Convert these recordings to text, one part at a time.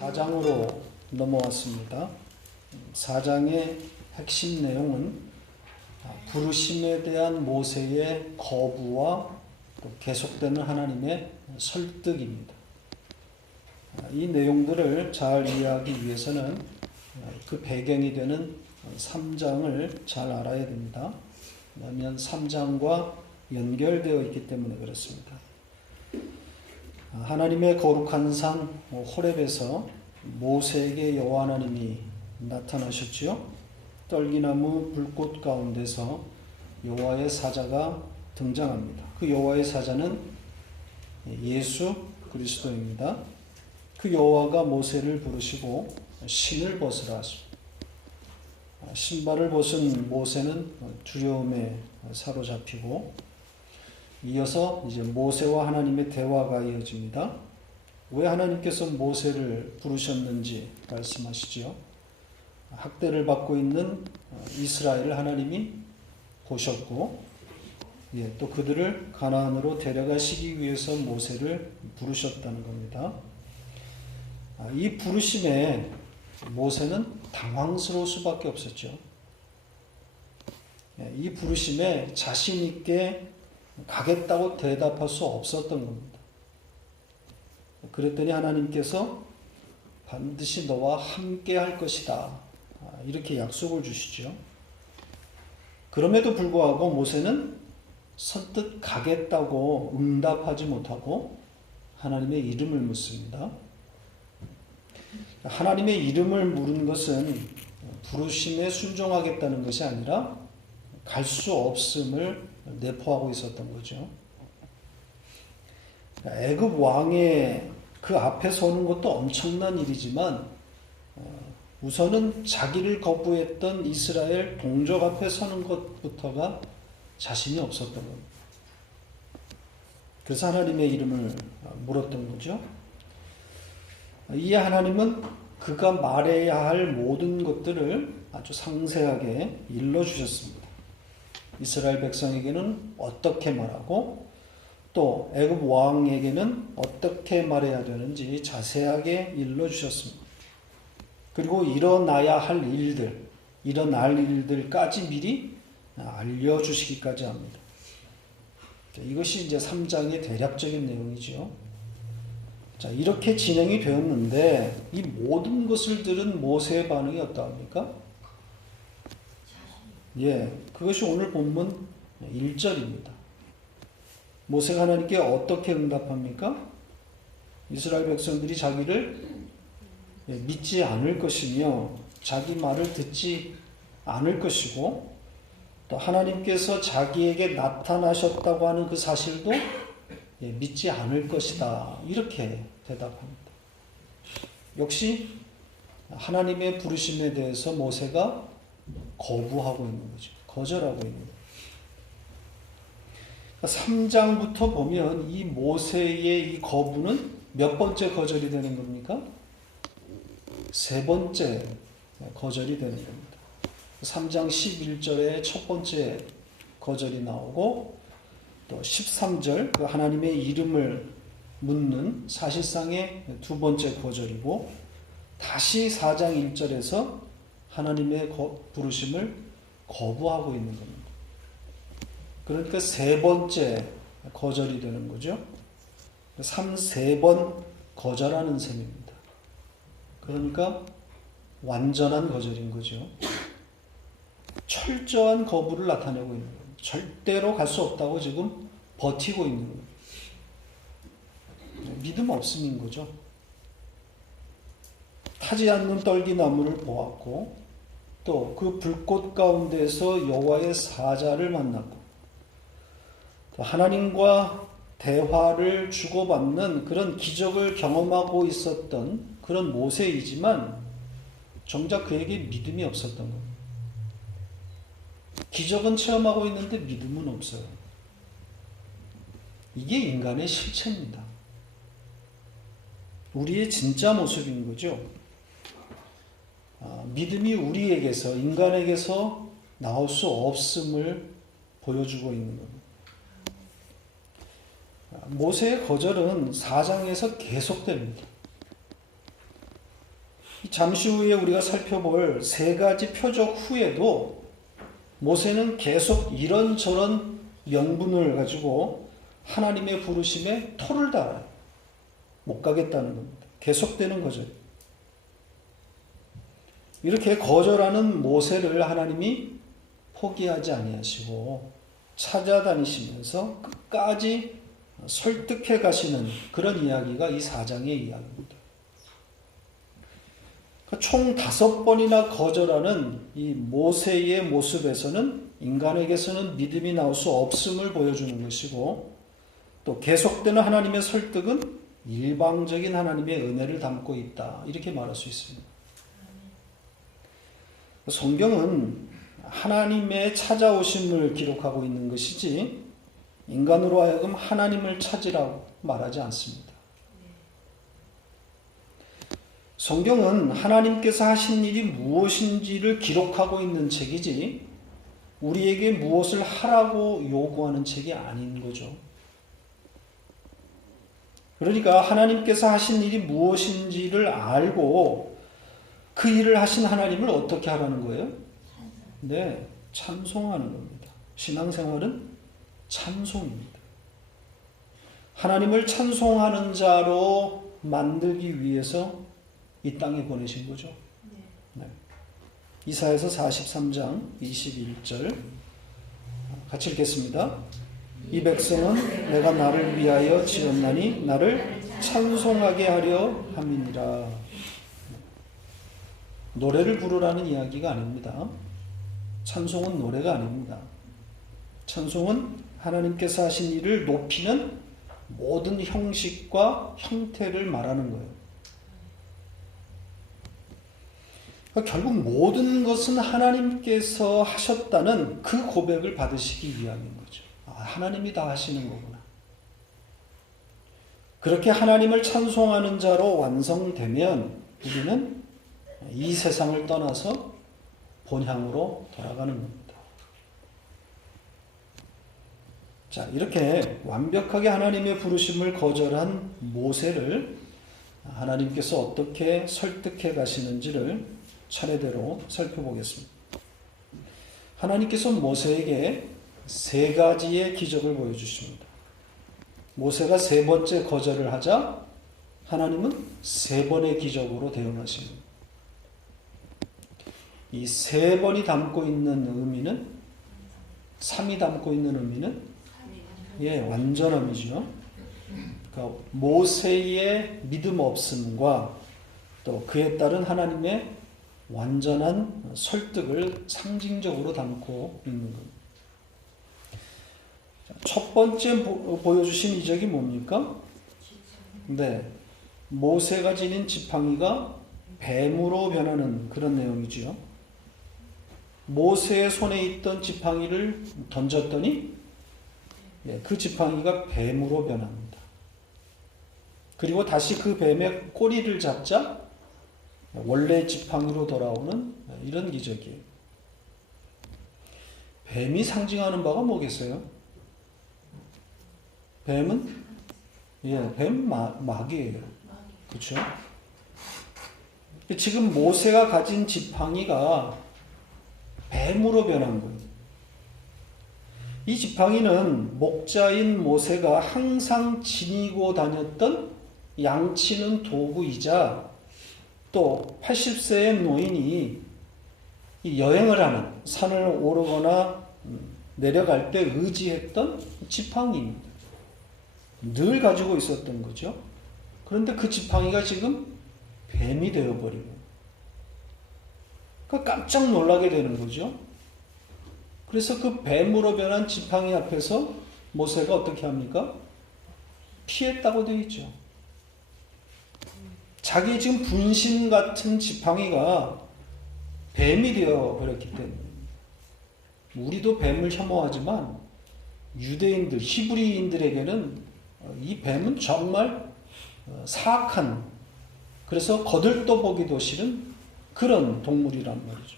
4장으로 넘어왔습니다. 4장의 핵심 내용은 부르심에 대한 모세의 거부와 또 계속되는 하나님의 설득입니다. 이 내용들을 잘 이해하기 위해서는 그 배경이 되는 3장을 잘 알아야 됩니다. 왜냐하면 3장과 연결되어 있기 때문에 그렇습니다. 하나님의 거룩한 산 호렙에서 모세에게 여호와 하나님이 나타나셨지요. 떨기나무 불꽃 가운데서 여호와의 사자가 등장합니다. 그 여호와의 사자는 예수 그리스도입니다. 그 여호와가 모세를 부르시고 신을 벗으라 하십니다. 신발을 벗은 모세는 두려움에 사로잡히고 이어서 이제 모세와 하나님의 대화가 이어집니다. 왜 하나님께서 모세를 부르셨는지 말씀하시지요. 학대를 받고 있는 이스라엘을 하나님이 보셨고, 또 그들을 가나안으로 데려가시기 위해서 모세를 부르셨다는 겁니다. 이 부르심에 모세는 당황스러울 수밖에 없었죠. 이 부르심에 자신 있게 가겠다고 대답할 수 없었던 겁니다. 그랬더니 하나님께서 반드시 너와 함께 할 것이다. 이렇게 약속을 주시죠. 그럼에도 불구하고 모세는 선뜻 가겠다고 응답하지 못하고 하나님의 이름을 묻습니다. 하나님의 이름을 물은 것은 부르심에 순종하겠다는 것이 아니라 갈 수 없음을 내포하고 있었던 거죠. 애굽 왕의 그 앞에 서는 것도 엄청난 일이지만 우선은 자기를 거부했던 이스라엘 동족 앞에 서는 것부터가 자신이 없었던 겁니다. 그래서 하나님의 이름을 물었던 거죠. 이에 하나님은 그가 말해야 할 모든 것들을 아주 상세하게 일러주셨습니다. 이스라엘 백성에게는 어떻게 말하고 또 애굽 왕에게는 어떻게 말해야 되는지 자세하게 일러주셨습니다. 그리고 일어나야 할 일들, 일어날 일들까지 미리 알려주시기까지 합니다. 이것이 이제 3장의 대략적인 내용이죠. 자, 이렇게 진행이 되었는데 이 모든 것을 들은 모세의 반응이 어떠합니까? 그것이 오늘 본문 1절입니다. 모세가 하나님께 어떻게 응답합니까? 이스라엘 백성들이 자기를 믿지 않을 것이며 자기 말을 듣지 않을 것이고 또 하나님께서 자기에게 나타나셨다고 하는 그 사실도 믿지 않을 것이다. 이렇게 대답합니다. 역시 하나님의 부르심에 대해서 모세가 거부하고 있는 거죠. 거절하고 있는 거죠. 3장부터 보면 이 모세의 이 거부는 몇 번째 거절이 되는 겁니까? 세 번째 거절이 되는 겁니다. 3장 11절에 첫 번째 거절이 나오고 또 13절 그 하나님의 이름을 묻는 사실상의 두 번째 거절이고 다시 4장 1절에서 하나님의 부르심을 거부하고 있는 겁니다. 그러니까 세 번째 거절이 되는 거죠. 세 번 거절하는 셈입니다. 그러니까 완전한 거절인 거죠. 철저한 거부를 나타내고 있는 거예요. 절대로 갈 수 없다고 지금 버티고 있는 거예요. 믿음 없음인 거죠. 타지 않는 떨기나무를 보았고 또 그 불꽃 가운데서 여호와의 사자를 만났고 또 하나님과 대화를 주고받는 그런 기적을 경험하고 있었던 그런 모세이지만 정작 그에게 믿음이 없었던 겁니다. 기적은 체험하고 있는데 믿음은 없어요. 이게 인간의 실체입니다. 우리의 진짜 모습인 거죠. 믿음이 우리에게서, 인간에게서 나올 수 없음을 보여주고 있는 겁니다. 모세의 거절은 4장에서 계속됩니다. 잠시 후에 우리가 살펴볼 세 가지 표적 후에도 모세는 계속 이런저런 명분을 가지고 하나님의 부르심에 토를 달아요. 못 가겠다는 겁니다. 계속되는 거죠. 이렇게 거절하는 모세를 하나님이 포기하지 아니하시고 찾아다니시면서 끝까지 설득해 가시는 그런 이야기가 이 4장의 이야기입니다. 총 5번이나 거절하는 이 모세의 모습에서는 인간에게서는 믿음이 나올 수 없음을 보여주는 것이고, 또 계속되는 하나님의 설득은 일방적인 하나님의 은혜를 담고 있다, 이렇게 말할 수 있습니다. 성경은 하나님의 찾아오심을 기록하고 있는 것이지 인간으로 하여금 하나님을 찾으라고 말하지 않습니다. 성경은 하나님께서 하신 일이 무엇인지를 기록하고 있는 책이지 우리에게 무엇을 하라고 요구하는 책이 아닌 거죠. 그러니까 하나님께서 하신 일이 무엇인지를 알고 그 일을 하신 하나님을 어떻게 하라는 거예요? 네, 찬송하는 겁니다. 신앙생활은 찬송입니다. 하나님을 찬송하는 자로 만들기 위해서 이 땅에 보내신 거죠. 네. 이사야서 43장 21절 같이 읽겠습니다. 이 백성은 내가 나를 위하여 지었나니 나를 찬송하게 하려 함이니라. 노래를 부르라는 이야기가 아닙니다. 찬송은 노래가 아닙니다. 찬송은 하나님께서 하신 일을 높이는 모든 형식과 형태를 말하는 거예요. 결국 모든 것은 하나님께서 하셨다는 그 고백을 받으시기 위함인 거죠. 하나님이 다 하시는 거구나. 그렇게 하나님을 찬송하는 자로 완성되면 우리는 이 세상을 떠나서 본향으로 돌아가는 겁니다. 자, 이렇게 완벽하게 하나님의 부르심을 거절한 모세를 하나님께서 어떻게 설득해 가시는지를 차례대로 살펴보겠습니다. 하나님께서 모세에게 세 가지의 기적을 보여주십니다. 모세가 세 번째 거절을 하자 하나님은 세 번의 기적으로 대응하십니다. 이 세 번이 담고 있는 의미는, 3이 담고 있는 의미는 완전함이죠. 그러니까 모세의 믿음 없음과 또 그에 따른 하나님의 완전한 설득을 상징적으로 담고 있는 겁니다. 첫 번째 보여주신 이적이 뭡니까? 네, 모세가 지닌 지팡이가 뱀으로 변하는 그런 내용이지요. 모세의 손에 있던 지팡이를 던졌더니 그 지팡이가 뱀으로 변합니다. 그리고 다시 그 뱀의 꼬리를 잡자 원래 지팡이로 돌아오는 이런 기적이에요. 뱀이 상징하는 바가 뭐겠어요? 뱀은 뱀 마귀예요. 그렇죠? 지금 모세가 가진 지팡이가 뱀으로 변한 거예요. 이 지팡이는 목자인 모세가 항상 지니고 다녔던 양치는 도구이자 또 80세의 노인이 여행을 하는, 산을 오르거나 내려갈 때 의지했던 지팡이입니다. 늘 가지고 있었던 거죠. 그런데 그 지팡이가 지금 뱀이 되어버리고 깜짝 놀라게 되는 거죠. 그래서 그 뱀으로 변한 지팡이 앞에서 모세가 어떻게 합니까? 피했다고 되어 있죠. 자기 지금 분신 같은 지팡이가 뱀이 되어버렸기 때문에. 우리도 뱀을 혐오하지만 유대인들, 히브리인들에게는 이 뱀은 정말 사악한, 그래서 거들떠보기도 싫은 그런 동물이란 말이죠.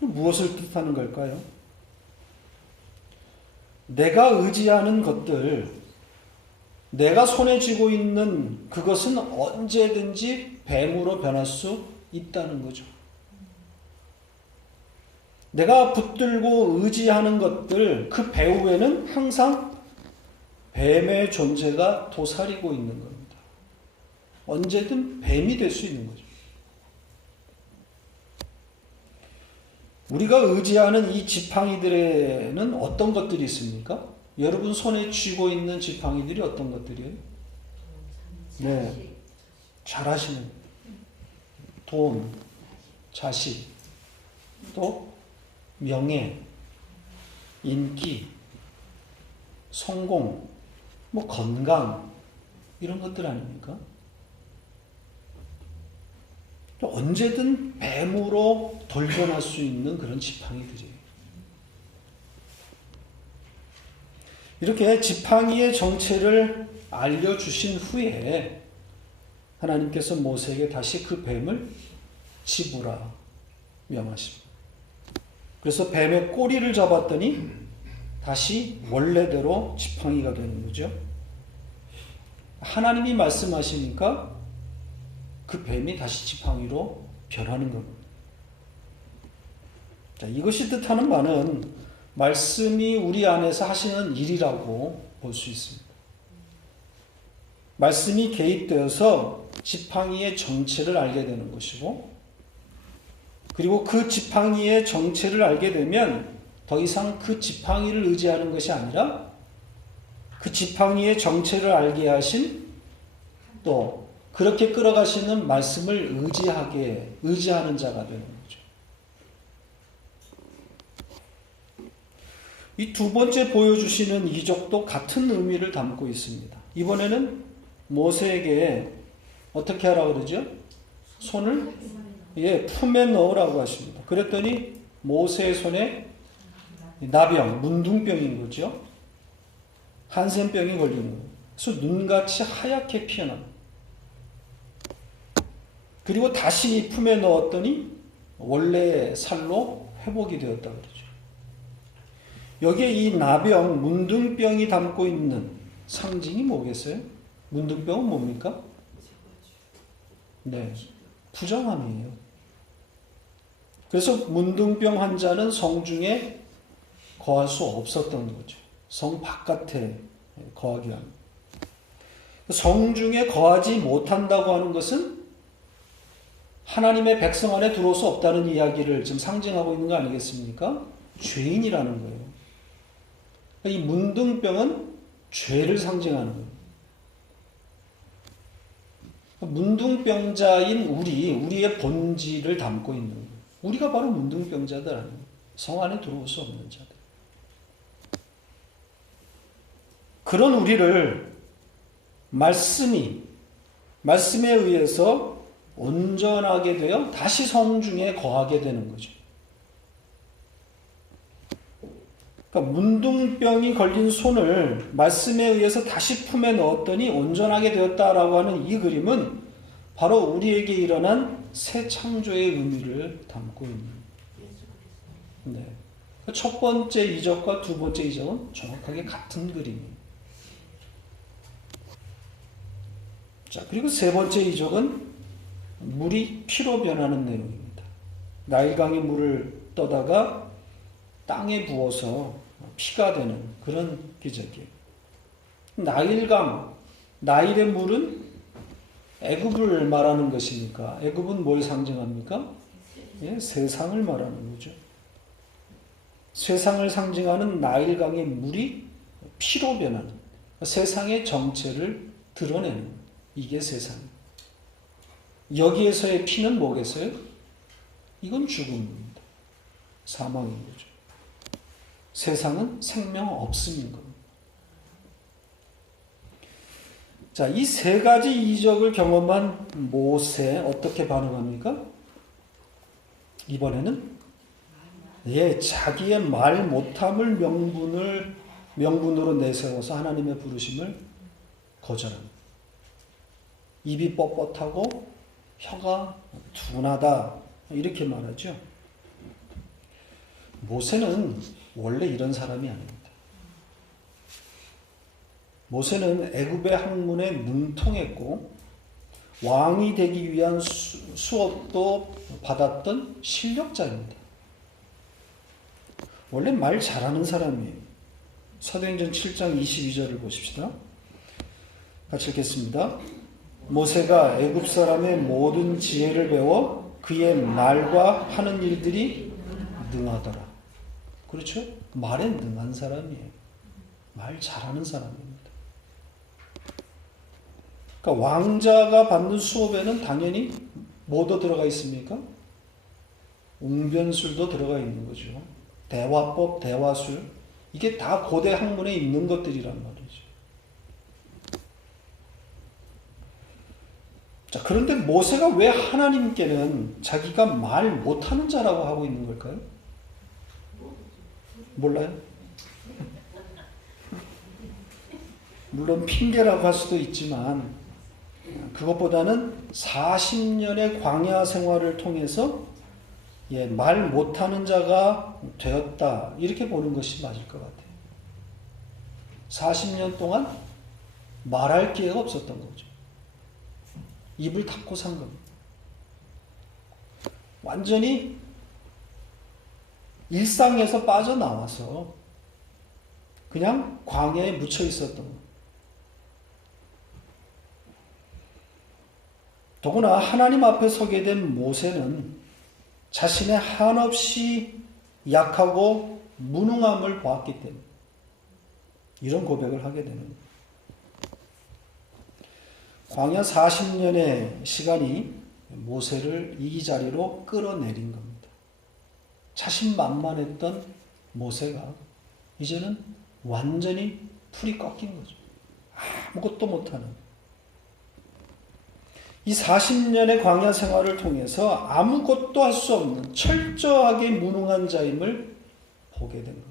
무엇을 뜻하는 걸까요? 내가 의지하는 것들, 내가 손에 쥐고 있는 그것은 언제든지 뱀으로 변할 수 있다는 거죠. 내가 붙들고 의지하는 것들, 그 배후에는 항상 뱀의 존재가 도사리고 있는 겁니다. 언제든 뱀이 될 수 있는 거죠. 우리가 의지하는 이 지팡이들에는 어떤 것들이 있습니까? 여러분 손에 쥐고 있는 지팡이들이 어떤 것들이에요? 네, 잘하시는 돈, 자식, 또 명예, 인기, 성공, 뭐 건강 이런 것들 아닙니까? 또 언제든 뱀으로 돌변할 수 있는 그런 지팡이들이에요. 이렇게 지팡이의 정체를 알려주신 후에 하나님께서 모세에게 다시 그 뱀을 집으라 명하십니다. 그래서 뱀의 꼬리를 잡았더니 다시 원래대로 지팡이가 되는 거죠. 하나님이 말씀하시니까 그 뱀이 다시 지팡이로 변하는 겁니다. 자, 이것이 뜻하는 바는 말씀이 우리 안에서 하시는 일이라고 볼 수 있습니다. 말씀이 개입되어서 지팡이의 정체를 알게 되는 것이고, 그리고 그 지팡이의 정체를 알게 되면 더 이상 그 지팡이를 의지하는 것이 아니라 그 지팡이의 정체를 알게 하신, 또 그렇게 끌어가시는 말씀을 의지하는 자가 되는 거죠. 이 두 번째 보여주시는 이적도 같은 의미를 담고 있습니다. 이번에는 모세에게 어떻게 하라고 그러죠? 손을 품에 넣으라고 하십니다. 그랬더니 모세의 손에 나병, 문둥병인 거죠. 한센병이 걸리는 거예요. 그래서 눈같이 하얗게 피어납니다. 그리고 다시 품에 넣었더니 원래의 살로 회복이 되었다고 그러죠. 여기에 이 나병, 문둥병이 담고 있는 상징이 뭐겠어요? 문둥병은 뭡니까? 네, 부정함이에요. 그래서 문둥병 환자는 성중에 거할 수 없었던 거죠. 성 바깥에 거하게 합니다. 성중에 거하지 못한다고 하는 것은 하나님의 백성 안에 들어올 수 없다는 이야기를 지금 상징하고 있는 거 아니겠습니까? 죄인이라는 거예요. 이 문둥병은 죄를 상징하는 거예요. 문둥병자인 우리의 본질을 담고 있는 거예요. 우리가 바로 문둥병자들 아니에요. 성 안에 들어올 수 없는 자들. 그런 우리를 말씀에 의해서 온전하게 되어 다시 성중에 거하게 되는 거죠. 그러니까 문둥병이 걸린 손을 말씀에 의해서 다시 품에 넣었더니 온전하게 되었다라고 하는 이 그림은 바로 우리에게 일어난 새 창조의 의미를 담고 있는. 네. 첫 번째 이적과 두 번째 이적은 정확하게 같은 그림이에요. 자, 그리고 세 번째 이적은 물이 피로 변하는 내용입니다. 나일강의 물을 떠다가 땅에 부어서 피가 되는 그런 기적이에요. 나일의 물은 애굽을 말하는 것이니까 애굽은 뭘 상징합니까? 예, 세상을 말하는 거죠. 세상을 상징하는 나일강의 물이 피로 변하는, 세상의 정체를 드러내는, 이게 세상입니다. 여기에서의 피는 뭐겠어요? 이건 죽음입니다. 사망인 거죠. 세상은 생명 없음인 겁니다. 자, 이 세 가지 이적을 경험한 모세 어떻게 반응합니까? 이번에는 자기의 말 못함을 명분으로 내세워서 하나님의 부르심을 거절합니다. 입이 뻣뻣하고 혀가 둔하다 이렇게 말하죠. 모세는 원래 이런 사람이 아닙니다. 모세는 애굽의 학문에 능통했고 왕이 되기 위한 수업도 받았던 실력자입니다. 원래 말 잘하는 사람이에요. 사도행전 7장 22절을 보십시다. 같이 읽겠습니다. 모세가 애굽 사람의 모든 지혜를 배워 그의 말과 하는 일들이 능하더라. 그렇죠? 말에 능한 사람이에요. 말 잘하는 사람입니다. 그러니까 왕자가 받는 수업에는 당연히 뭐도 들어가 있습니까? 웅변술도 들어가 있는 거죠. 대화법, 대화술. 이게 다 고대 학문에 있는 것들이란 말이죠. 자, 그런데 모세가 왜 하나님께는 자기가 말 못하는 자라고 하고 있는 걸까요? 몰라요? 물론 핑계라고 할 수도 있지만 그것보다는 40년의 광야 생활을 통해서 말 못하는 자가 되었다 이렇게 보는 것이 맞을 것 같아요. 40년 동안 말할 기회가 없었던 거죠. 입을 닫고 산 겁니다. 완전히 일상에서 빠져나와서 그냥 광야에 묻혀 있었던 거예요. 더구나 하나님 앞에 서게 된 모세는 자신의 한없이 약하고 무능함을 보았기 때문에 이런 고백을 하게 되는 거예요. 광야 40년의 시간이 모세를 이 자리로 끌어내린 겁니다. 자신만만했던 모세가 이제는 완전히 풀이 꺾인 거죠. 아무것도 못하는. 이 40년의 광야 생활을 통해서 아무것도 할 수 없는 철저하게 무능한 자임을 보게 된 겁니다.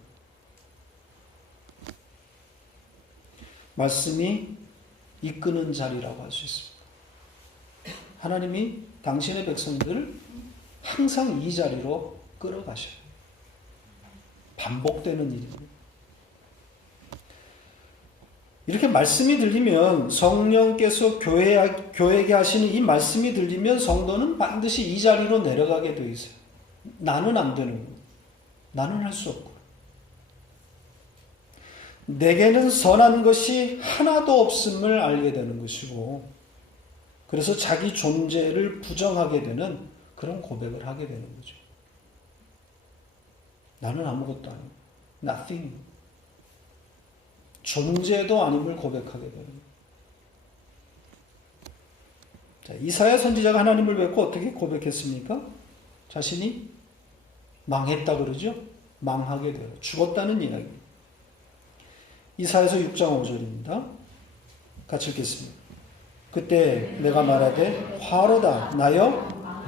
말씀이 이끄는 자리라고 할 수 있습니다. 하나님이 당신의 백성들을 항상 이 자리로 끌어가셔요. 반복되는 일입니다. 이렇게 말씀이 들리면 성령께서 교회에게 하시는 이 말씀이 들리면 성도는 반드시 이 자리로 내려가게 되어 있어요. 나는 안 되는 거예요. 나는 할 수 없고. 내게는 선한 것이 하나도 없음을 알게 되는 것이고 그래서 자기 존재를 부정하게 되는 그런 고백을 하게 되는 거죠. 나는 아무것도 아니고 nothing. 존재도 아님을 고백하게 되는 거예요. 자, 이사야 선지자가 하나님을 뵙고 어떻게 고백했습니까? 자신이 망했다 그러죠? 망하게 돼요. 죽었다는 이야기입니다. 이사야서 6장 5절입니다. 같이 읽겠습니다. 그때 내가 말하되 화로다 나여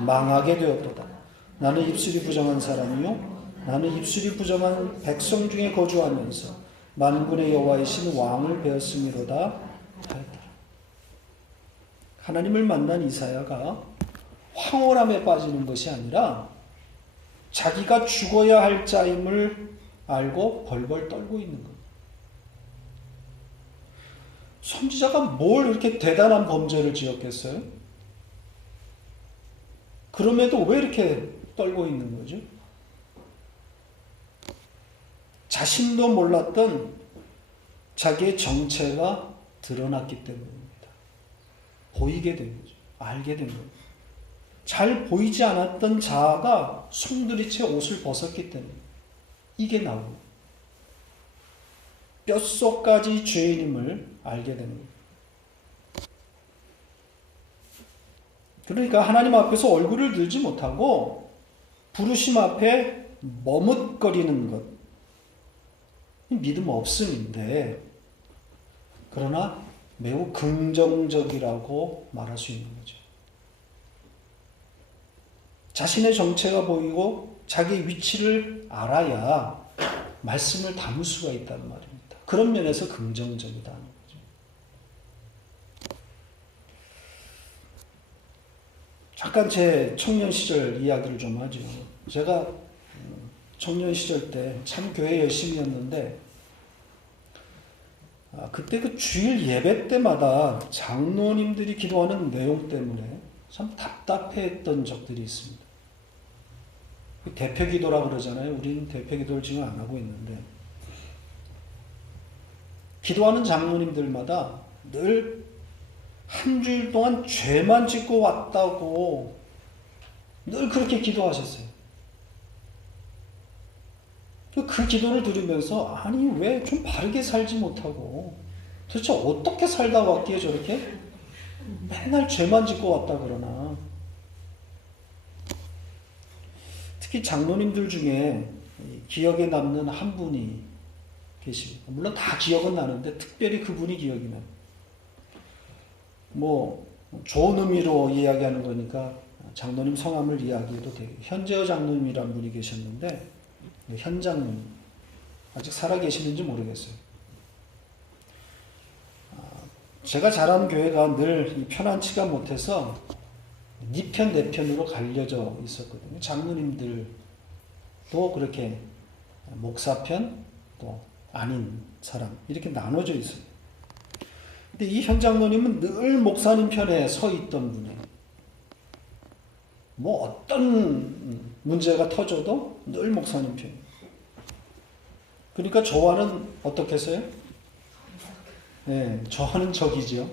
망하게 되었도다. 나는 입술이 부정한 사람이요 나는 입술이 부정한 백성 중에 거주하면서 만군의 여호와이신 왕을 배웠음이로다 하였더라. 하나님을 만난 이사야가 황홀함에 빠지는 것이 아니라 자기가 죽어야 할 자임을 알고 벌벌 떨고 있는 것. 선지자가 뭘 이렇게 대단한 범죄를 지었겠어요? 그럼에도 왜 이렇게 떨고 있는 거죠? 자신도 몰랐던 자기의 정체가 드러났기 때문입니다. 보이게 된 거죠. 알게 된 거예요. 잘 보이지 않았던 자아가 송두리째 옷을 벗었기 때문에 이게 나오고 뼛속까지 죄인임을 알게 되는 거예요. 그러니까 하나님 앞에서 얼굴을 들지 못하고 부르심 앞에 머뭇거리는 것. 믿음 없음인데 그러나 매우 긍정적이라고 말할 수 있는 거죠. 자신의 정체가 보이고 자기 위치를 알아야 말씀을 담을 수가 있다는 말입니다. 그런 면에서 긍정적이다는 거죠. 잠깐 제 청년 시절 이야기를 좀 하죠. 제가 청년 시절 때 참 교회 열심히였는데 그때 그 주일 예배 때마다 장로님들이 기도하는 내용 때문에 참 답답해했던 적들이 있습니다. 대표 기도라고 그러잖아요. 우리는 대표 기도를 지금 안 하고 있는데, 기도하는 장로님들마다 늘 한 주일 동안 죄만 짓고 왔다고 늘 그렇게 기도하셨어요. 그 기도를 들으면서, 아니 왜 좀 바르게 살지 못하고 도대체 어떻게 살다 왔기에 저렇게 맨날 죄만 짓고 왔다 그러나. 특히 장로님들 중에 기억에 남는 한 분이 계십니다. 물론 다 기억은 나는데 특별히 그분이 기억이 나요. 좋은 의미로 이야기하는 거니까 장로님 성함을 이야기해도 돼요. 현재의 장로님이란 분이 계셨는데, 현 장로님 아직 살아 계시는지 모르겠어요. 제가 자란 교회가 늘 편안치가 못해서 네 편, 내 편으로 갈려져 있었거든요. 장로님들도 그렇게 목사 편, 또 아닌 사람, 이렇게 나눠져 있어요. 근데 이 현 장로님은 늘 목사님 편에 서 있던 분이에요. 어떤 문제가 터져도 늘 목사님 편. 그러니까 저와는 어떻게 했어요? 네, 저와는 적이죠.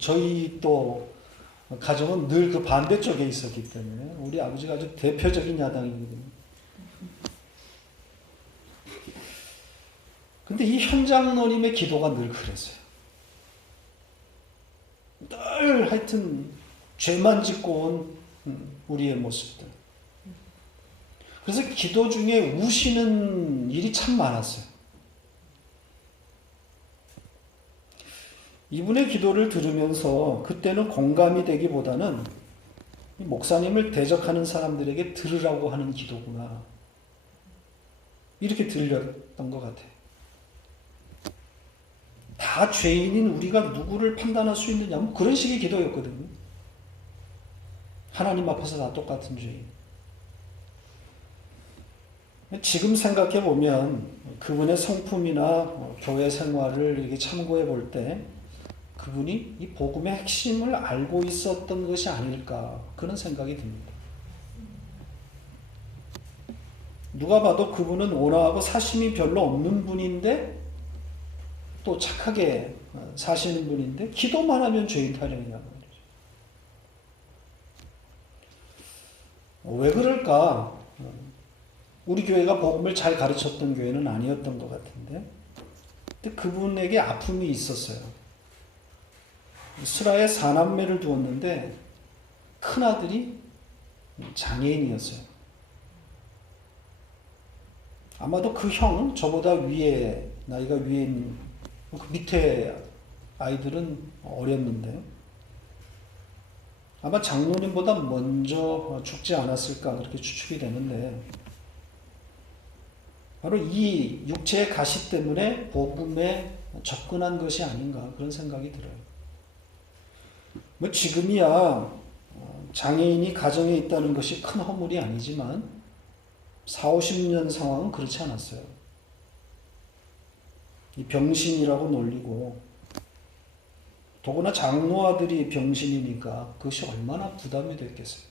저희 또 가정은 늘 그 반대쪽에 있었기 때문에 우리 아버지가 아주 대표적인 야당이거든요. 근데 이 현장노님의 기도가 늘 그랬어요. 늘 하여튼 죄만 짓고 온 우리의 모습들. 그래서 기도 중에 우시는 일이 참 많았어요. 이분의 기도를 들으면서 그때는 공감이 되기보다는 목사님을 대적하는 사람들에게 들으라고 하는 기도구나, 이렇게 들렸던 것 같아요. 다 죄인인 우리가 누구를 판단할 수 있느냐, 그런 식의 기도였거든요. 하나님 앞에서 다 똑같은 죄인. 지금 생각해 보면 그분의 성품이나 교회 생활을 이렇게 참고해 볼 때 그분이 이 복음의 핵심을 알고 있었던 것이 아닐까, 그런 생각이 듭니다. 누가 봐도 그분은 온화하고 사심이 별로 없는 분인데 또 착하게 사시는 분인데 기도만 하면 죄인 타령이란 말이죠. 왜 그럴까? 우리 교회가 복음을 잘 가르쳤던 교회는 아니었던 것 같은데, 근데 그분에게 아픔이 있었어요. 수라에 4남매를 두었는데 큰아들이 장애인이었어요. 아마도 그 형, 저보다 위에, 나이가 위인 그 밑에 아이들은 어렸는데 아마 장로님보다 먼저 죽지 않았을까, 그렇게 추측이 되는데, 바로 이 육체의 가시 때문에 복음에 접근한 것이 아닌가, 그런 생각이 들어요. 지금이야 장애인이 가정에 있다는 것이 큰 허물이 아니지만 40, 50년 상황은 그렇지 않았어요. 이 병신이라고 놀리고, 더구나 장로 아들이 병신이니까 그것이 얼마나 부담이 됐겠어요.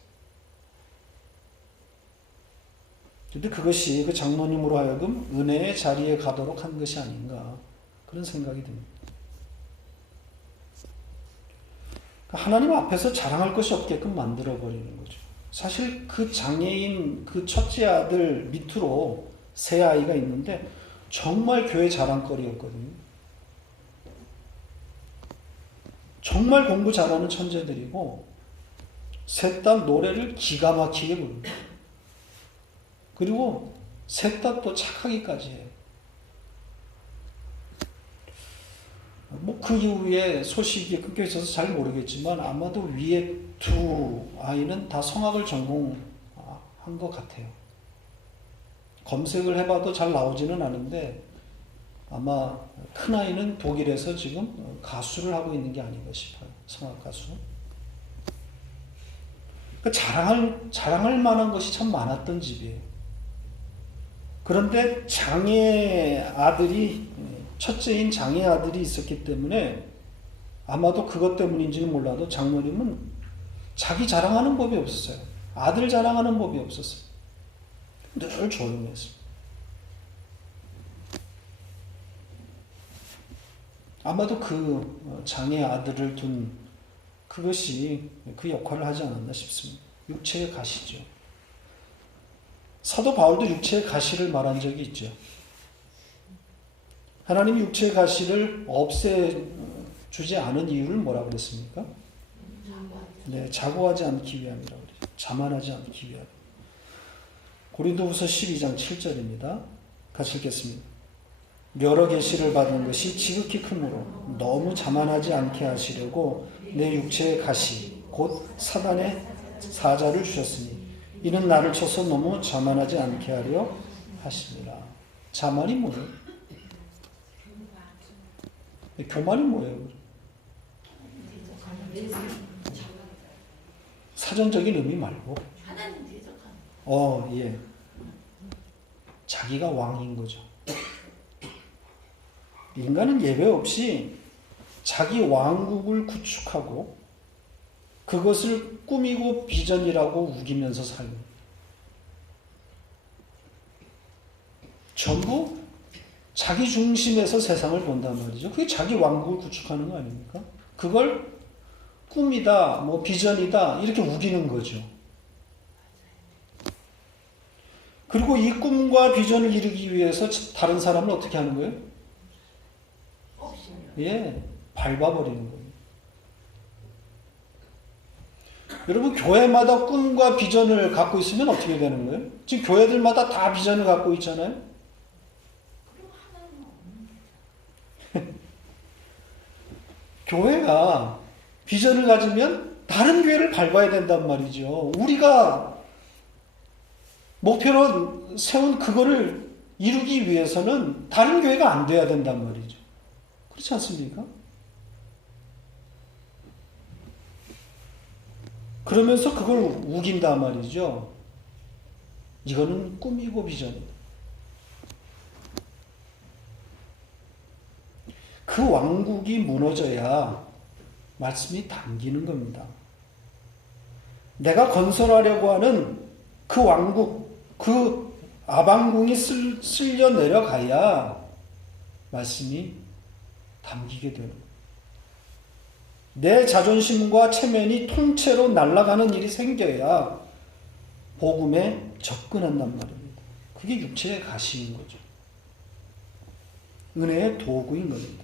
근데 그것이 그 장로님으로 하여금 은혜의 자리에 가도록 한 것이 아닌가, 그런 생각이 듭니다. 하나님 앞에서 자랑할 것이 없게끔 만들어버리는 거죠. 사실 그 장애인, 그 첫째 아들 밑으로 세 아이가 있는데 정말 교회 자랑거리였거든요. 정말 공부 잘하는 천재들이고 셋 다 노래를 기가 막히게 부릅니다. 그리고 셋 다 또 착하기까지 해요. 그 이후에 소식이 끊겨 있어서 잘 모르겠지만 아마도 위에 두 아이는 다 성악을 전공한 것 같아요. 검색을 해봐도 잘 나오지는 않은데 아마 큰 아이는 독일에서 지금 가수를 하고 있는 게 아닌가 싶어요. 성악 가수. 자랑할 만한 것이 참 많았던 집이에요. 그런데 장애 아들이 첫째인 장의 아들이 있었기 때문에 아마도 그것 때문인지는 몰라도 장모님은 자기 자랑하는 법이 없었어요. 아들 자랑하는 법이 없었어요. 늘 조용했어요. 아마도 그 장의 아들을 둔 그것이 그 역할을 하지 않았나 싶습니다. 육체의 가시죠. 사도 바울도 육체의 가시를 말한 적이 있죠. 하나님이 육체의 가시를 없애주지 않은 이유를 뭐라고 그랬습니까? 네, 자고하지 않기 위함이라고 그랬죠. 자만하지 않기 위함. 고린도후서 12장 7절입니다. 같이 읽겠습니다. 여러 계시를 받은 것이 지극히 크므로 너무 자만하지 않게 하시려고 내 육체의 가시 곧 사단의 사자를 주셨으니 이는 나를 쳐서 너무 자만하지 않게 하려 하십니다. 자만이 뭐예요? 교만이 뭐예요? 사전적인 의미 말고 예. 자기가 왕인 거죠. 인간은 예외 없이 자기 왕국을 구축하고 그것을 꾸미고 비전이라고 우기면서 살고 전부 자기 중심에서 세상을 본단 말이죠. 그게 자기 왕국을 구축하는 거 아닙니까? 그걸 꿈이다, 뭐 비전이다 이렇게 우기는 거죠. 그리고 이 꿈과 비전을 이루기 위해서 다른 사람을 어떻게 하는 거예요? 예, 밟아버리는 거예요. 여러분 교회마다 꿈과 비전을 갖고 있으면 어떻게 되는 거예요? 지금 교회들마다 다 비전을 갖고 있잖아요. 교회가 비전을 가지면 다른 교회를 밟아야 된단 말이죠. 우리가 목표로 세운 그거를 이루기 위해서는 다른 교회가 안 돼야 된단 말이죠. 그렇지 않습니까? 그러면서 그걸 우긴단 말이죠. 이거는 꿈이고 비전이다. 그 왕국이 무너져야 말씀이 담기는 겁니다. 내가 건설하려고 하는 그 왕국, 그 아방궁이 쓸려 내려가야 말씀이 담기게 되는 거예요. 내 자존심과 체면이 통째로 날아가는 일이 생겨야 복음에 접근한단 말입니다. 그게 육체의 가시인 거죠. 은혜의 도구인 겁니다.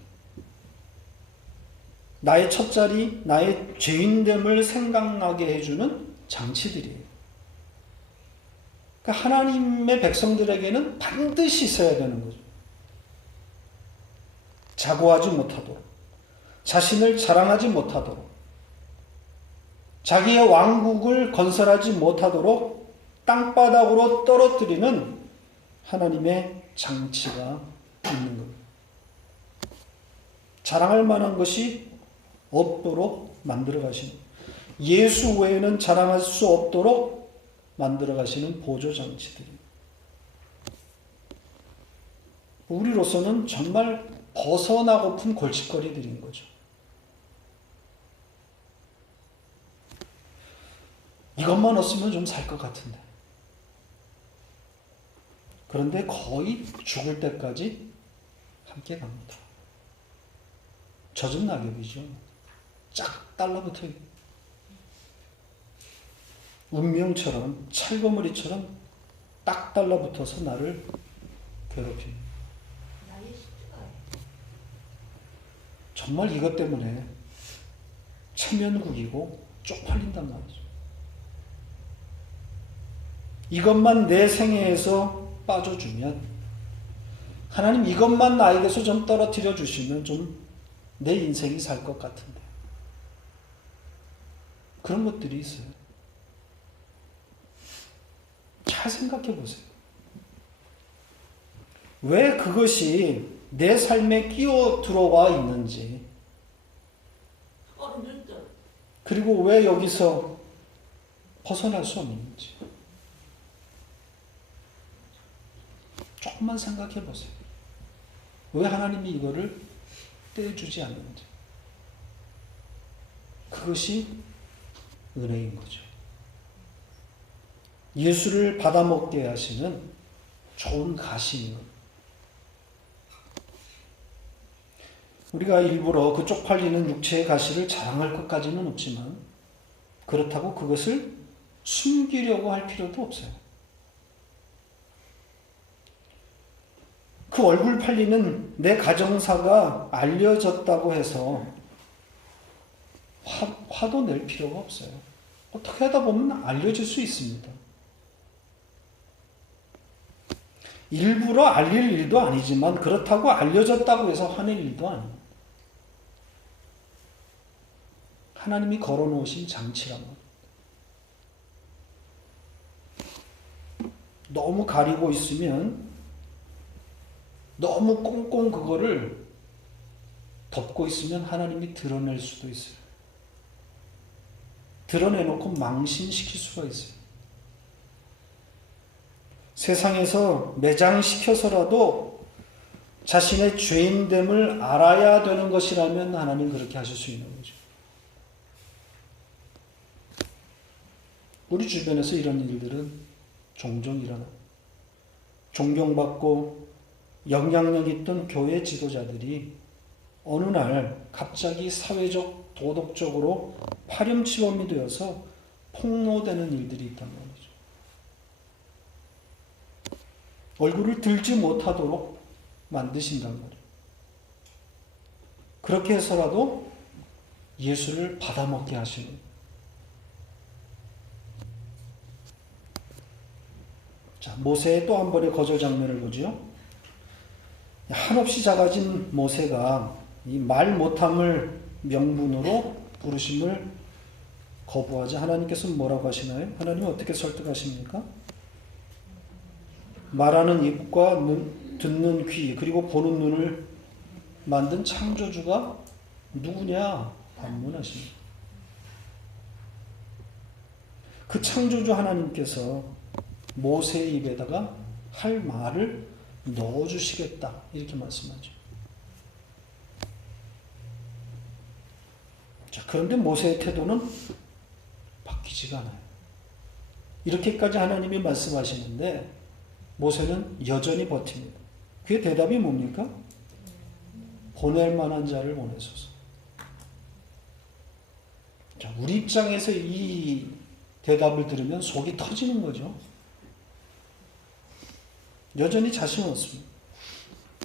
나의 첫자리, 나의 죄인됨을 생각나게 해주는 장치들이에요. 그러니까 하나님의 백성들에게는 반드시 있어야 되는 거죠. 자고하지 못하도록, 자신을 자랑하지 못하도록, 자기의 왕국을 건설하지 못하도록 땅바닥으로 떨어뜨리는 하나님의 장치가 있는 겁니다. 자랑할 만한 것이 없도록 만들어 가시는, 예수 외에는 자랑할 수 없도록 만들어 가시는 보조 장치들입니다. 우리로서는 정말 벗어나고픈 골칫거리들인 거죠. 이것만 없으면 좀 살 것 같은데. 그런데 거의 죽을 때까지 함께 갑니다. 젖은 낙엽이죠. 쫙 달라붙어요. 운명처럼, 찰거머리처럼 딱 달라붙어서 나를 괴롭힙니다. 정말 이것 때문에 체면국이고 쪽팔린단 말이죠. 이것만 내 생애에서 빠져주면, 하나님 이것만 나에게서 좀 떨어뜨려 주시면 좀 내 인생이 살 것 같은데. 그런 것들이 있어요. 잘 생각해 보세요. 왜 그것이 내 삶에 끼어 들어와 있는지, 그리고 왜 여기서 벗어날 수 없는지 조금만 생각해 보세요. 왜 하나님이 이거를 떼주지 않는지. 그것이 은혜인 거죠. 예수를 받아먹게 하시는 좋은 가시인 것. 우리가 일부러 그 쪽팔리는 육체의 가시를 자랑할 것까지는 없지만 그렇다고 그것을 숨기려고 할 필요도 없어요. 그 얼굴 팔리는 내 가정사가 알려졌다고 해서 화도 낼 필요가 없어요. 어떻게 하다 보면 알려질 수 있습니다. 일부러 알릴 일도 아니지만 그렇다고 알려졌다고 해서 화낼 일도 아닙니다. 하나님이 걸어놓으신 장치란 말이에요. 너무 가리고 있으면 너무 꽁꽁 그거를 덮고 있으면 하나님이 드러낼 수도 있어요. 드러내놓고 망신시킬 수가 있어요. 세상에서 매장시켜서라도 자신의 죄인됨을 알아야 되는 것이라면 하나님 그렇게 하실 수 있는 거죠. 우리 주변에서 이런 일들은 종종 일어나. 존경받고 영향력 있던 교회 지도자들이 어느 날 갑자기 사회적, 도덕적으로 파렴치범이 되어서 폭로되는 일들이 있단 말이죠. 얼굴을 들지 못하도록 만드신단 말이에요. 그렇게 해서라도 예수를 받아먹게 하시는. 자, 모세의 또 한 번의 거절 장면을 보죠. 한없이 작아진 모세가 이 말 못함을 명분으로 부르심을 거부하자 하나님께서는 뭐라고 하시나요? 하나님은 어떻게 설득하십니까? 말하는 입과 듣는 귀 그리고 보는 눈을 만든 창조주가 누구냐? 반문하십니다. 그 창조주 하나님께서 모세의 입에다가 할 말을 넣어주시겠다 이렇게 말씀하죠. 자, 그런데 모세의 태도는 바뀌지가 않아요. 이렇게까지 하나님이 말씀하시는데 모세는 여전히 버팁니다. 그의 대답이 뭡니까? 보낼 만한 자를 보내소서. 자, 우리 입장에서 이 대답을 들으면 속이 터지는 거죠. 여전히 자신 없습니다.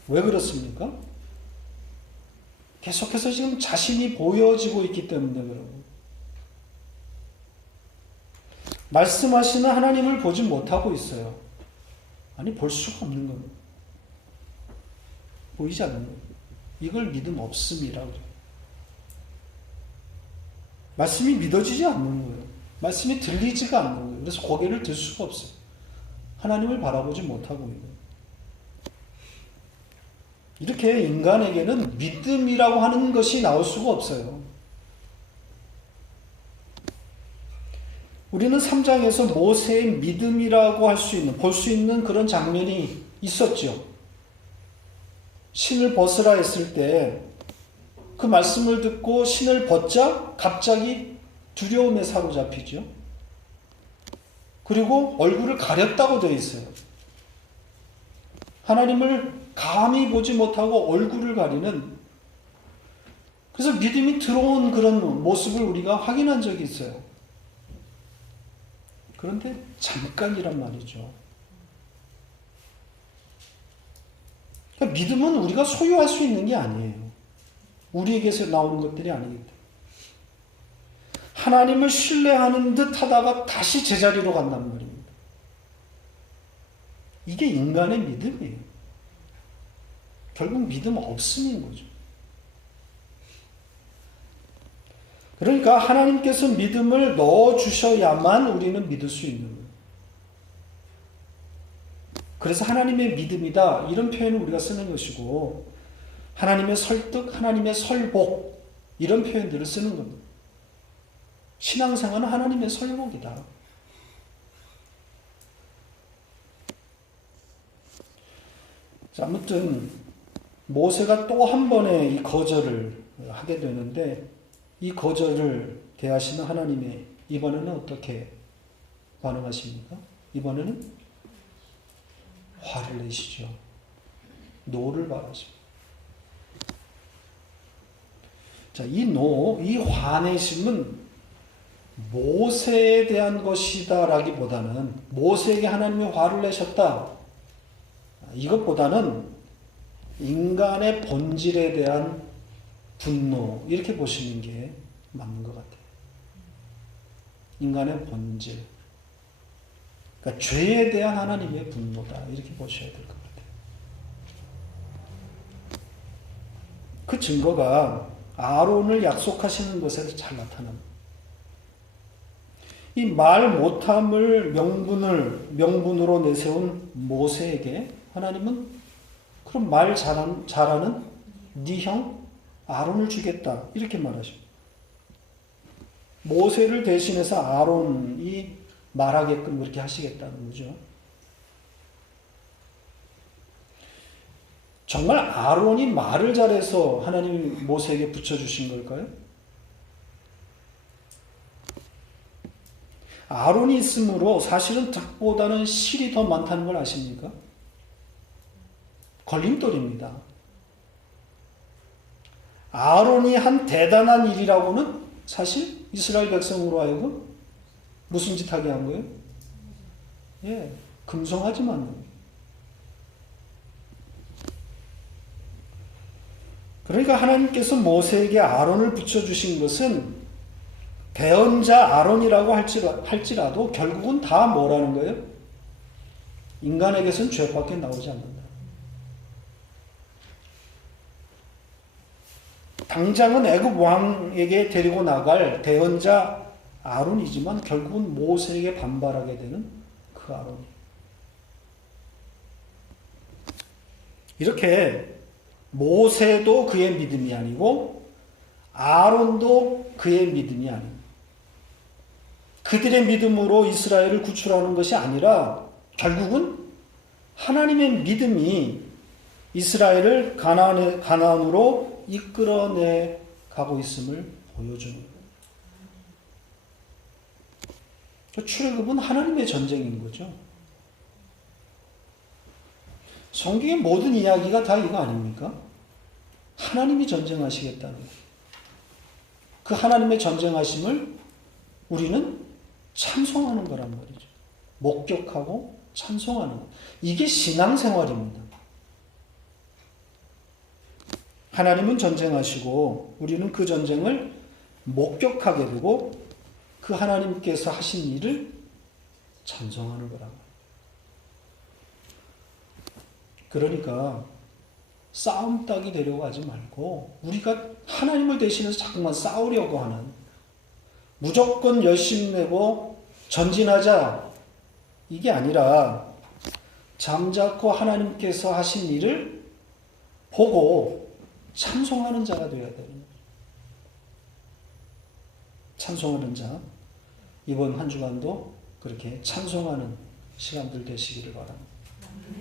왜 그렇습니까? 계속해서 지금 자신이 보여지고 있기 때문에 그러고 말씀하시는 하나님을 보지 못하고 있어요. 아니 볼 수가 없는 겁니다. 보이지 않는 겁니다. 이걸 믿음 없음이라고 그래요. 말씀이 믿어지지 않는 거예요. 말씀이 들리지가 않는 거예요. 그래서 고개를 들 수가 없어요. 하나님을 바라보지 못하고 있는 거예요. 이렇게 인간에게는 믿음이라고 하는 것이 나올 수가 없어요. 우리는 3장에서 모세의 믿음이라고 할 수 있는, 볼 수 있는 그런 장면이 있었죠. 신을 벗으라 했을 때 그 말씀을 듣고 신을 벗자 갑자기 두려움에 사로잡히죠. 그리고 얼굴을 가렸다고 되어 있어요. 하나님을 감히 보지 못하고 얼굴을 가리는, 그래서 믿음이 들어온 그런 모습을 우리가 확인한 적이 있어요. 그런데 잠깐이란 말이죠. 그러니까 믿음은 우리가 소유할 수 있는 게 아니에요. 우리에게서 나오는 것들이 아니기 때문에. 하나님을 신뢰하는 듯 하다가 다시 제자리로 간단 말입니다. 이게 인간의 믿음이에요. 결국 믿음 없음인 거죠. 그러니까 하나님께서 믿음을 넣어주셔야만 우리는 믿을 수 있는 거예요. 그래서 하나님의 믿음이다 이런 표현을 우리가 쓰는 것이고, 하나님의 설득, 하나님의 설복 이런 표현들을 쓰는 겁니다. 신앙생활은 하나님의 설복이다. 자, 아무튼 모세가 또 한 번의 이 거절을 하게 되는데 이 거절을 대하시는 하나님이 이번에는 어떻게 반응하십니까? 이번에는 화를 내시죠. 노를 발하십니다. 자, 이 화내심은 모세에 대한 것이다라기보다는 모세에게 하나님이 화를 내셨다. 이것보다는 인간의 본질에 대한 분노 이렇게 보시는 게 맞는 것 같아요. 인간의 본질. 그러니까 죄에 대한 하나님의 분노다 이렇게 보셔야 될 것 같아요. 그 증거가 아론을 약속하시는 것에서 잘 나타납니다. 이 말 못함을 명분으로 내세운 모세에게 하나님은 그럼 말 잘하는 네 형 아론을 주겠다 이렇게 말하십니다. 모세를 대신해서 아론이 말하게끔 그렇게 하시겠다는 거죠. 정말 아론이 말을 잘해서 하나님이 모세에게 붙여주신 걸까요? 아론이 있으므로 사실은 닭보다는 실이 더 많다는 걸 아십니까? 걸림돌입니다. 아론이 한 대단한 일이라고는 사실 이스라엘 백성으로 하여금 무슨 짓 하게 한 거예요? 예, 금송아지만 거예요. 그러니까 하나님께서 모세에게 아론을 붙여주신 것은 대언자 아론이라고 할지라도 결국은 다 뭐라는 거예요? 인간에게서는 죄밖에 나오지 않는다. 당장은 애굽 왕에게 데리고 나갈 대언자 아론이지만 결국은 모세에게 반발하게 되는 그 아론이. 이렇게 모세도 그의 믿음이 아니고 아론도 그의 믿음이 아닙니다. 그들의 믿음으로 이스라엘을 구출하는 것이 아니라 결국은 하나님의 믿음이 이스라엘을 가나안으로 이끌어내 가고 있음을 보여주는 거예요. 출애굽은 하나님의 전쟁인 거죠. 성경의 모든 이야기가 다 이거 아닙니까? 하나님이 전쟁하시겠다는 거예요. 그 하나님의 전쟁하심을 우리는 찬송하는 거란 말이죠. 목격하고 찬송하는 것. 이게 신앙생활입니다. 하나님은 전쟁하시고 우리는 그 전쟁을 목격하게 되고 그 하나님께서 하신 일을 찬송하는 거란 말이에요. 그러니까 싸움 따기 되려고 하지 말고 우리가 하나님을 대신해서 자꾸만 싸우려고 하는 무조건 열심히 내고 전진하자 이게 아니라 잠자코 하나님께서 하신 일을 보고 찬송하는 자가 되어야 되는 거예요. 찬송하는 자. 이번 한 주간도 그렇게 찬송하는 시간들 되시기를 바랍니다.